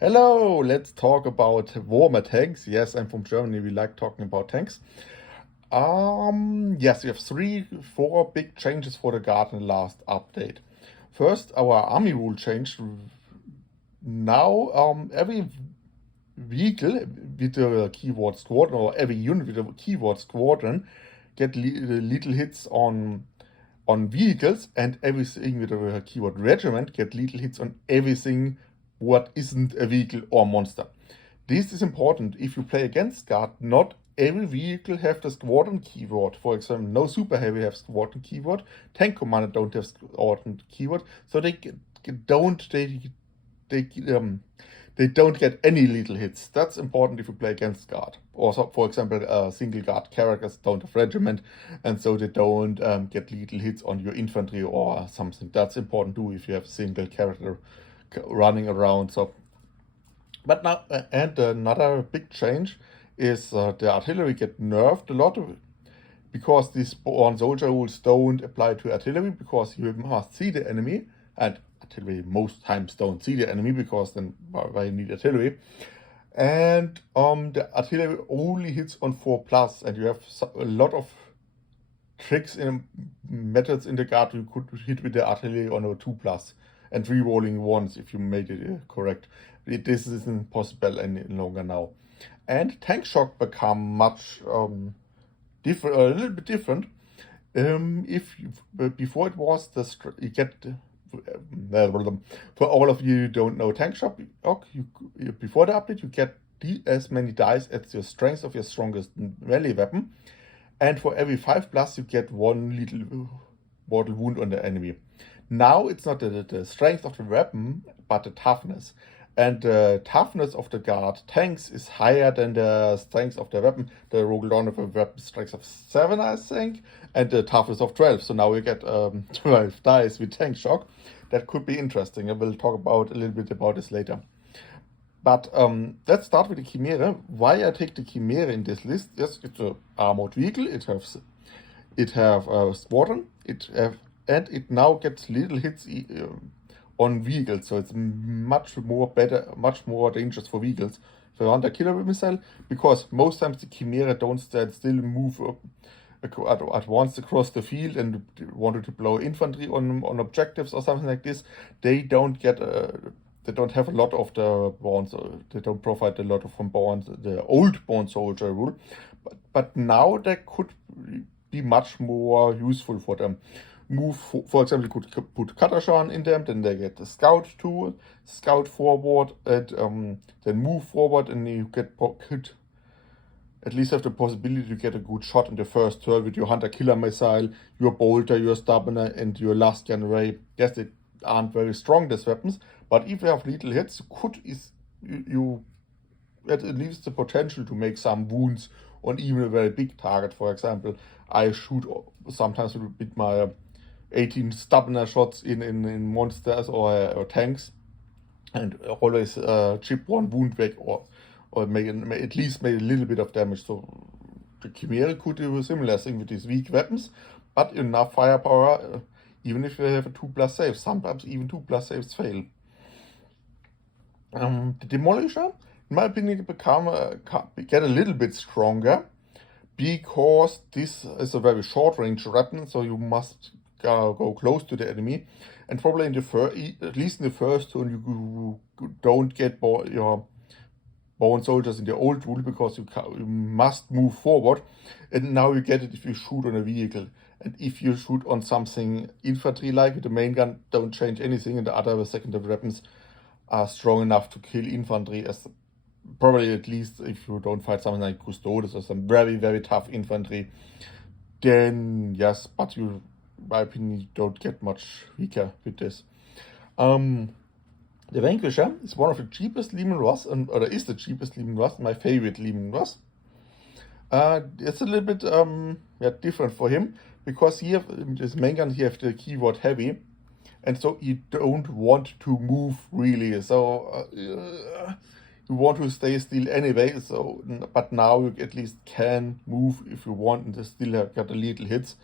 Hello, let's talk about warmer tanks. Yes, I'm from Germany. We like talking about tanks. Yes, we have four big changes for the guard in the last update. First, our army rule changed. Now, every vehicle with the keyword squadron, or every unit with the keyword squadron, get little hits on vehicles, and everything with the keyword regiment get little hits on everything what isn't a vehicle or monster. This is important if you play against guard. Not every vehicle have the squadron keyword. For example, no super heavy have squadron keyword. Tank commander don't have squadron keyword, so don't they they don't get any little hits. That's important if you play against guard. Also, for example, single guard characters don't have regiment, and so they don't get little hits on your infantry or something. That's important too if you have a single character running around. So, but now and another big change is the artillery get nerfed a lot because these born soldier rules don't apply to artillery because you must see the enemy, and artillery most times don't see the enemy because then why you need artillery. And the artillery only hits on 4+, and you have a lot of tricks and methods in the guard you could hit with the artillery on a 2+, and re-rolling once if you made it correct. This isn't possible any longer now. And tank shock become much different, a little bit different. If you, before it was you get for all of you who don't know tank shock, before the update you get as many dice as your strength of your strongest melee weapon, and for every 5+ you get one little mortal wound on the enemy. Now it's not the strength of the weapon, but the toughness. And the toughness of the guard tanks is higher than the strength of the weapon. The rogue of a weapon strength of 7, I think, and the toughness of 12. So now we get 12 dice with tank shock. That could be interesting. I will talk about a little bit about this later. But let's start with the Chimera. Why I take the Chimera in this list? Yes, it's an armored vehicle. It have a squadron. And it now gets little hits on vehicles, so it's much more dangerous for vehicles. If you want a killer missile, because most times the Chimera don't stand still, move at once across the field and wanted to blow infantry on objectives or something like this, they don't get they don't have a lot of the bonds. They don't provide a lot of from bonds, the old bond soldier rule, but now they could be much more useful for them. For example, you could put Katashan in them, then they get the scout tool, scout forward, and then move forward, and you could at least have the possibility to get a good shot in the first turn with your hunter killer missile, your bolter, your stubborner, and your last gen ray. Yes, they aren't very strong, these weapons, but if you have little hits, you at least the potential to make some wounds on even a very big target. For example, I shoot sometimes with my 18 stubborner shots in monsters or tanks, and always chip one wound back or at least make a little bit of damage. So the Chimera could do a similar thing with these weak weapons, but enough firepower, even if you have a 2+ save. Sometimes even 2+ saves fail. The Demolisher, in my opinion, get a little bit stronger because this is a very short range weapon, so you must go close to the enemy, and probably at least in the first turn you don't get your bone soldiers in the old rule because you must move forward, and now you get it if you shoot on a vehicle. And if you shoot on something infantry like with the main gun, don't change anything, and the other secondary weapons are strong enough to kill infantry, as probably at least if you don't fight something like Custodes or some very, very tough infantry, then yes, but you, in my opinion, you don't get much weaker with this. The Vanquisher is one of the cheapest Leman Russ, or is the cheapest Leman Russ, my favorite Leman Russ. It's a little bit different for him, because here, in this main gun, he have the keyword heavy, and so you don't want to move really, so you want to stay still anyway, so, but now you at least can move if you want, and still have got a little hits,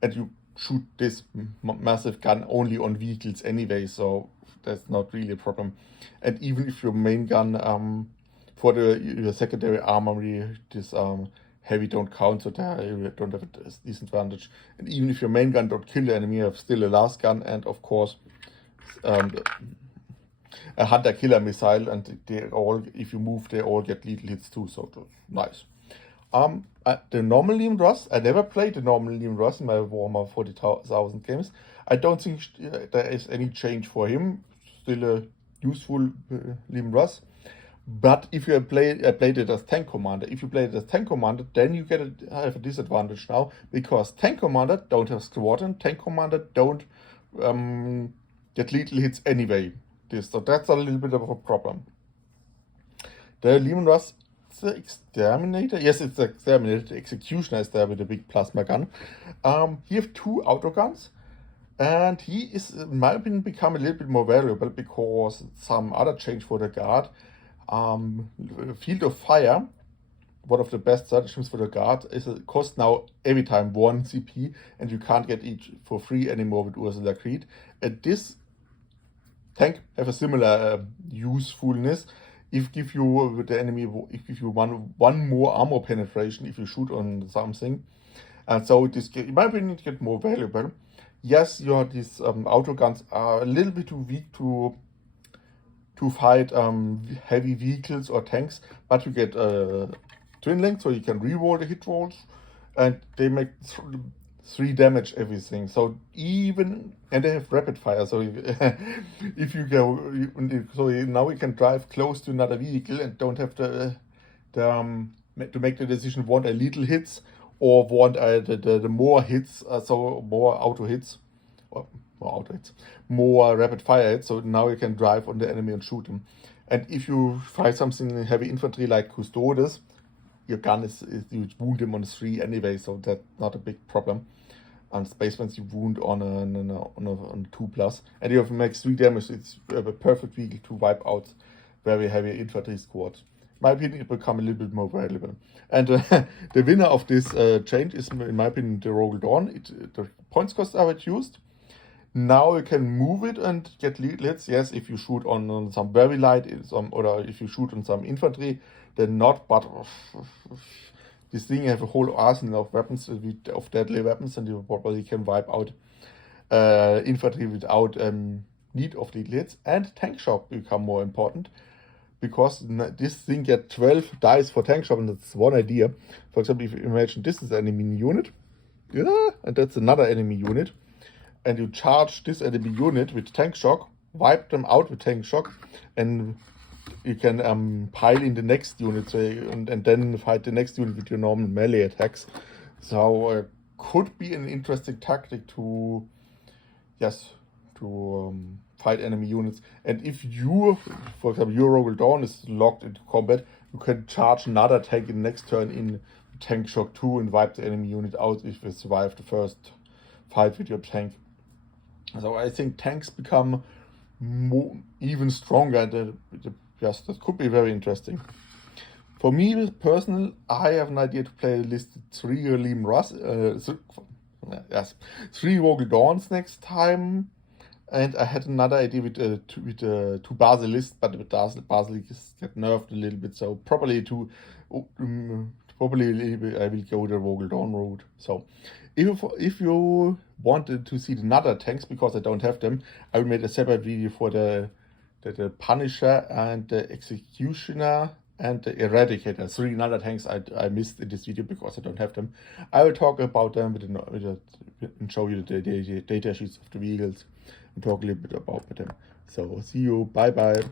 and you shoot this massive gun only on vehicles anyway, so that's not really a problem. And even if your main gun for your secondary armory, this heavy don't count, so there you don't have a disadvantage. And even if your main gun don't kill the enemy, you have still a last gun, and of course a hunter killer missile, and they all, if you move, they all get lethal hits too, so nice. The normal Liam Ross, I never played the normal Liam Ross in my Warhammer 40,000 games. I don't think there is any change for him, still a useful Liam Ross. But if you played it as tank commander, then you have a disadvantage now, because tank commander don't have squadron, tank commander don't get lethal hits anyway. So that's a little bit of a problem. The Lehman Ross, the Exterminator, yes, it's the Exterminator. The Executioner is there with a big plasma gun. He have 2 autoguns, and he is, in my opinion, become a little bit more valuable because some other change for the guard. Field of Fire, one of the best stratagems for the guard, is a cost now every time 1 CP, and you can't get each for free anymore with Ursula Creed. And this tank have a similar usefulness. If give you with the enemy, if give you one more armor penetration if you shoot on something, and so this, in my opinion, it get more valuable. Yes, these autoguns are a little bit too weak to fight heavy vehicles or tanks, but you get twin link, so you can reroll the hit rolls, and they make 3 damage everything. So and they have rapid fire. So if you go, now you can drive close to another vehicle and don't have to make the decision, want a little hits or want the more hits, so more auto hits, or more auto hits, more rapid fire hits. So now you can drive on the enemy and shoot them. And if you fight something in heavy infantry like Custodes, your gun is you wound him on 3 anyway, so that's not a big problem. And Spaceman's you wound on a 2+, and you have to make 3 damage. It's a perfect vehicle to wipe out very heavy infantry squads. In my opinion, it become a little bit more valuable. And the winner of this change is, in my opinion, the Rogal Dawn. The points costs are reduced. Now you can move it and get leads. Yes, if you shoot on some very light, or if you shoot on some infantry, then not. But this thing have a whole arsenal of weapons, of deadly weapons, and you probably can wipe out infantry without need of lethal hits. And tank shop become more important, because this thing get 12 dice for tank shop, and that's one idea. For example, if you imagine this is an enemy unit, and that's another enemy unit, and you charge this enemy unit with tank shock, wipe them out with tank shock, and you can pile in the next unit, so and then fight the next unit with your normal melee attacks. So could be an interesting tactic to fight enemy units. And if you, for example, your Rogal Dawn is locked into combat, you can charge another tank in the next turn in tank shock 2 and wipe the enemy unit out if you survive the first fight with your tank. So I think tanks become even stronger. Yes, that could be very interesting. For me, personal, I have an idea to play list 3 Liam Ross, 3 Rogal Dawns next time. And I had another idea with 2 Basilists, but the Basilists get nerfed a little bit, so probably I will go the Rogal Dawn route. So if you wanted to see the other tanks, because I don't have them, I will make a separate video for the Punisher and the Executioner and the Eradicator. 3 other tanks I missed in this video because I don't have them. I will talk about them and show you the data sheets of the vehicles and talk a little bit about them. So see you, bye bye.